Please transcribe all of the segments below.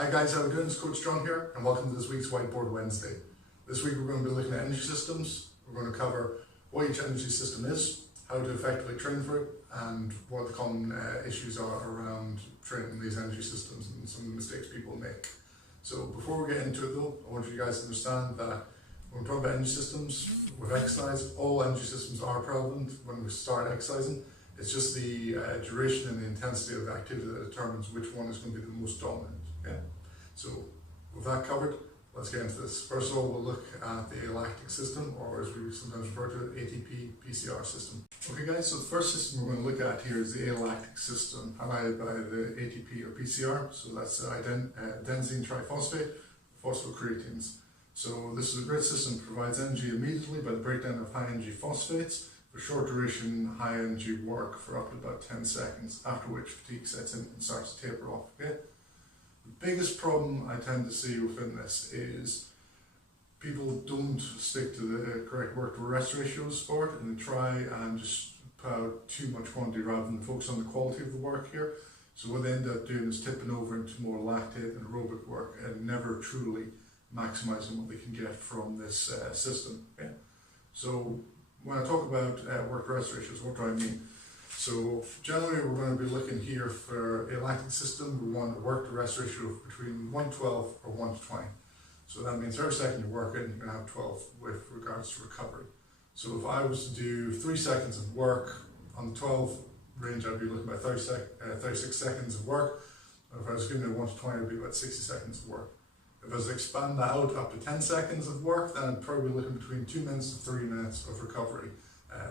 Hi guys, how are we doing? It's Coach John here and welcome to this week's Whiteboard Wednesday. This week we're going to be looking at energy systems. We're going to cover what each energy system is, how to effectively train for it, and what the common issues are around training these energy systems and some of the mistakes people make. So before we get into it though, I want you guys to understand that when we talk about energy systems with exercise, all energy systems are relevant when we start exercising. It's just the duration and the intensity of the activity that determines which one is going to be the most dominant. Okay? So with that covered, let's get into this. First of all, we'll look at the lactic system, or as we sometimes refer to it, ATP PCR system. Okay guys, so the first system we're going to look at here is the alactic system, highlighted by the ATP or PCR. So that's adenosine triphosphate, phosphocreatines. So this is a great system that provides energy immediately by the breakdown of high energy phosphates for short duration, high energy work for up to about 10 seconds, after which fatigue sets in and starts to taper off. Okay? The biggest problem I tend to see within this is people don't stick to the correct work to rest ratios for it and try and just put out too much quantity rather than focus on the quality of the work here. So what they end up doing is tipping over into more lactate and aerobic work and never truly maximizing what they can get from this system. Okay? So when I talk about work to rest ratios, what do I mean? So generally we're going to be looking here for a lactic system. We want a work to rest ratio of between 112 or 1 to 20. So that means every second you're working, you're going to have 12 with regards to recovery. So if I was to do 3 seconds of work on the 12 range, I'd be looking at 36 seconds of work. If I was giving it 1 to 20, it would be about 60 seconds of work. If I was to expand that out up to 10 seconds of work, then I'd probably be looking between 2 minutes to 3 minutes of recovery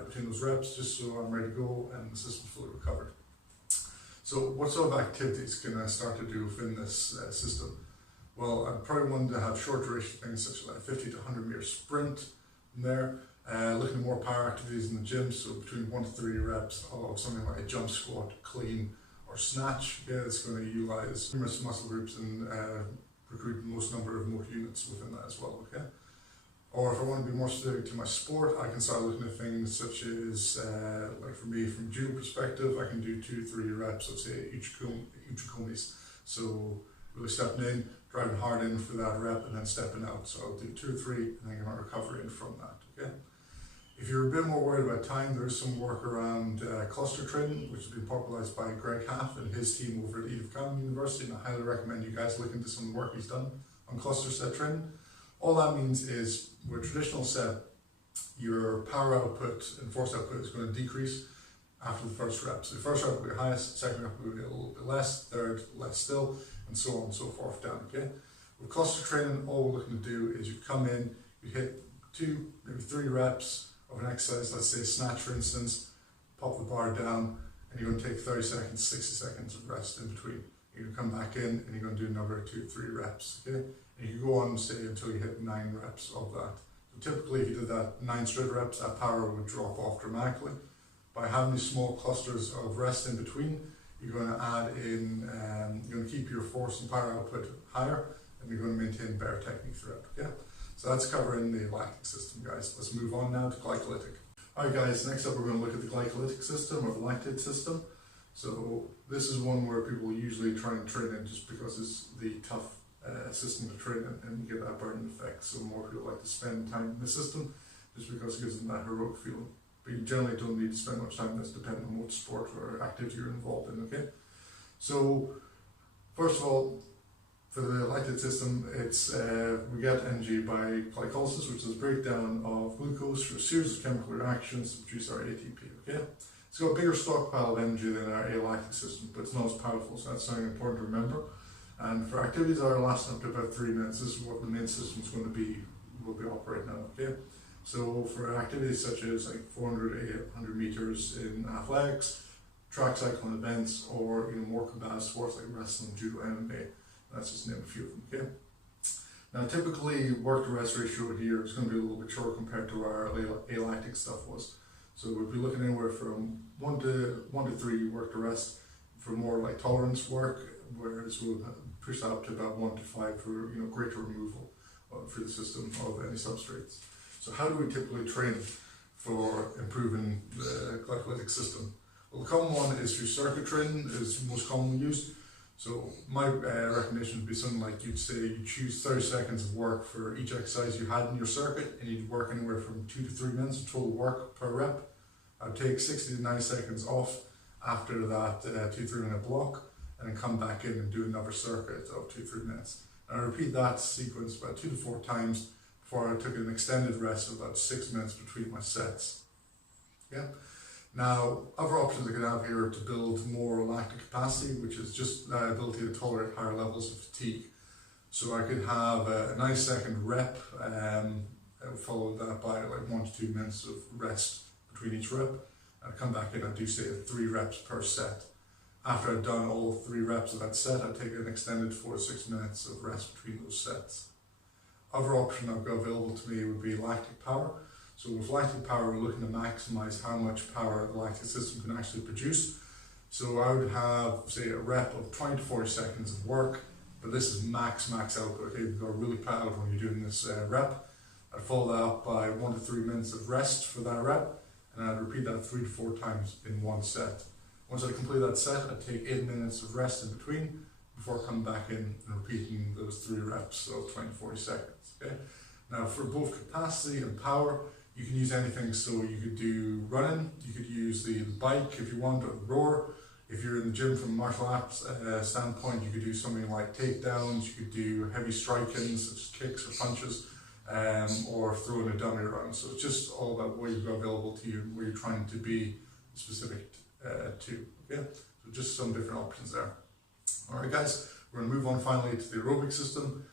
between those reps, just so I'm ready to go and the system's fully recovered. So what sort of activities can I start to do within this system? Well, I'd probably want to have short duration things such as like 50 to 100 meter sprint in there. Looking at more power activities in the gym, so between 1 to 3 reps of something like a jump squat, clean, or snatch. Yeah, it's going to utilize numerous muscle groups and recruit the most number of motor units within that as well, okay? Or if I want to be more specific to my sport, I can start looking at things such as, like for me, from judo perspective, I can do 2 to 3 reps of say uchikomis. So really stepping in, driving hard in for that rep and then stepping out. So I'll do 2 or 3 and then get my recovery in from that, okay? If you're a bit more worried about time, there is some work around cluster training, which has been popularized by Greg Half and his team over at Edith Cowan University, and I highly recommend you guys look into some of the work he's done on cluster set training. All that means is, with a traditional set, your power output and force output is going to decrease after the first rep. So the first rep will be highest, second rep will be a little bit less, third less still, and so on and so forth down, okay? With cluster training, all we're looking to do is you come in, you hit 2, maybe 3 reps of an exercise, let's say snatch for instance, pop the bar down, and you're going to take 30 seconds, 60 seconds of rest in between. You're going to come back in and you're going to do another 2 or 3 reps, okay? And you can go on, say, until you hit 9 reps of that. So typically, if you did that 9 straight reps, that power would drop off dramatically. By having these small clusters of rest in between, you're going to add in, you're going to keep your force and power output higher, and you're going to maintain better technique throughout, okay? So that's covering the lactic system, guys. Let's move on now to glycolytic. Alright guys, next up we're going to look at the glycolytic system or the lactate system. So this is one where people usually try and train in just because it's the tough system to train in and get that burning effect. So more people like to spend time in the system just because it gives them that heroic feeling. But you generally don't need to spend much time, that's depending on what sport or activity you're involved in, okay? So first of all, for the lactate system, it's we get energy by glycolysis, which is a breakdown of glucose through a series of chemical reactions to produce our ATP, okay? It's got a bigger stockpile of energy than our alactic system, but it's not as powerful, so that's something important to remember. And for activities that are lasting up to about 3 minutes, this is what the main system is going to be, will be operating on, okay? So for activities such as like 400, 800 meters in athletics, track cycling events, or more combative sports like wrestling, judo, MMA, that's just to name a few of them, okay? Now typically work to rest ratio here is going to be a little bit short compared to our alactic stuff was. So we'll be looking anywhere from 1 to 3 work to rest for more like tolerance work, whereas we'll push that up to about 1 to 5 for greater removal through the system of any substrates. So how do we typically train for improving the glycolytic system? Well, the common one is through circuit training, is most commonly used. So my recommendation would be something like you'd say you choose 30 seconds of work for each exercise you had in your circuit, and you'd work anywhere from 2 to 3 minutes of total work per rep. I'd take 60 to 90 seconds off after that 2-3 minute block, and then come back in and do another circuit of 2-3 minutes. And I repeat that sequence about 2 to 4 times before I took an extended rest of about 6 minutes between my sets. Yeah. Now, other options I could have here are to build more lactic capacity, which is just the ability to tolerate higher levels of fatigue. So I could have a 90-second rep, followed that by like 1 to 2 minutes of rest between each rep. I'd come back in and do say 3 reps per set. After I'd done all 3 reps of that set, I'd take an extended 4 to 6 minutes of rest between those sets. Other option I've got available to me would be lactic power. So with lactic power, we're looking to maximize how much power the lactic system can actually produce. So I would have, say, a rep of 20 to 40 seconds of work, but this is max output. Okay, you've got to really put out when you're doing this rep. I'd follow that up by 1 to 3 minutes of rest for that rep, and I'd repeat that 3 to 4 times in one set. Once I complete that set, I'd take 8 minutes of rest in between before coming back in and repeating those 3 reps of 20 to 40 seconds. Okay. Now for both capacity and power, you can use anything. So you could do running, you could use the bike if you want, or the rower. If you're in the gym from a martial arts standpoint, you could do something like takedowns, you could do heavy strikings, such as kicks or punches, or throwing a dummy around. So it's just all about what you've got available to you and where you're trying to be specific to. Okay? So just some different options there. Alright guys, we're going to move on finally to the aerobic system.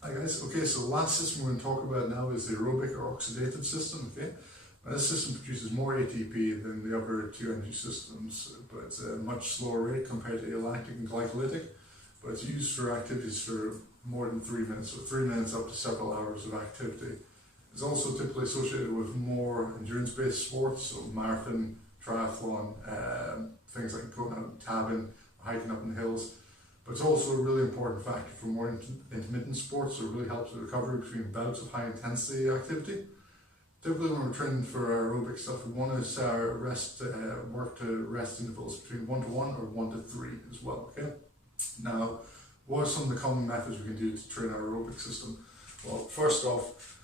Hi guys, okay, so the last system we're going to talk about now is the aerobic or oxidative system. Okay, now this system produces more ATP than the other 2 energy systems, but it's a much slower rate compared to the lactic and glycolytic, but it's used for activities for more than 3 minutes, so 3 minutes up to several hours of activity. It's also typically associated with more endurance-based sports, so marathon, triathlon, things like going out and tabbing, hiking up in the hills. But it's also a really important factor for more intermittent sports, so it really helps with recovery between bouts of high intensity activity. Typically when we're training for our aerobic stuff, we want to set our work to rest intervals between 1 to 1 or 1 to 3 as well. Okay. Now, what are some of the common methods we can do to train our aerobic system? Well, first off,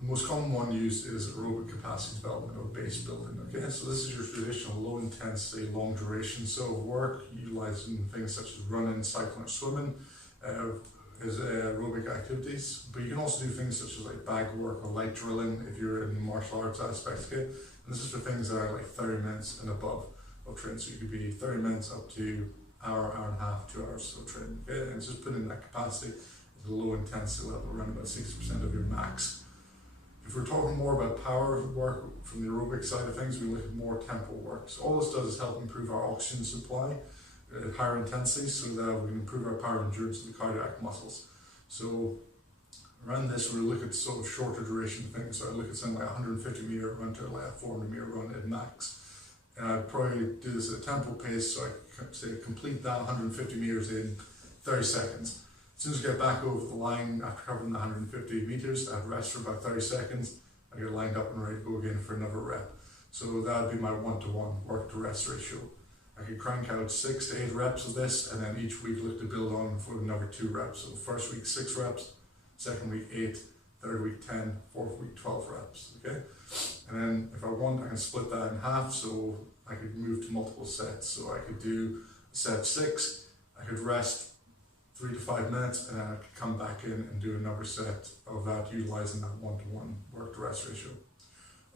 the most common one used is aerobic capacity development or base building. Okay, so this is your traditional low intensity, long duration work, utilizing things such as running, cycling, or swimming as aerobic activities. But you can also do things such as like bag work or light drilling if you're in the martial arts aspect. Okay, and this is for things that are like 30 minutes and above of training. So you could be 30 minutes up to hour and a half, 2 hours of training. Okay, and it's just putting that capacity at a low intensity level, around about 60% of your max. If we're talking more about power work from the aerobic side of things, we look at more tempo work. So all this does is help improve our oxygen supply at higher intensity so that we can improve our power endurance of the cardiac muscles. So around this, we look at sort of shorter duration things. So I look at something like 150 meter run to like a 400 meter run at max. And I'd probably do this at a tempo pace, so I could say complete that 150 meters in 30 seconds. As soon as I get back over the line after covering the 150 meters, I'd rest for about 30 seconds. I get lined up and ready to go again for another rep. So that would be my 1-to-1 work to rest ratio. I could crank out 6 to 8 reps of this, and then each week look to build on for another 2 reps. So first week 6 reps, second week 8, third week 10, fourth week 12 reps. Okay, and then if I want, I can split that in half, so I could move to multiple sets. So I could do set 6, I could rest 3 to 5 minutes, and then I could come back in and do another set of that, utilizing that 1-to-1 work to rest ratio.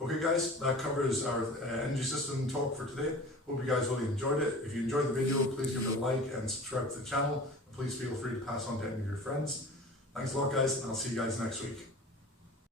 Okay guys, that covers our energy system talk for today. Hope you guys really enjoyed it. If you enjoyed the video, please give it a like and subscribe to the channel. Please feel free to pass on to any of your friends. Thanks a lot guys, and I'll see you guys next week.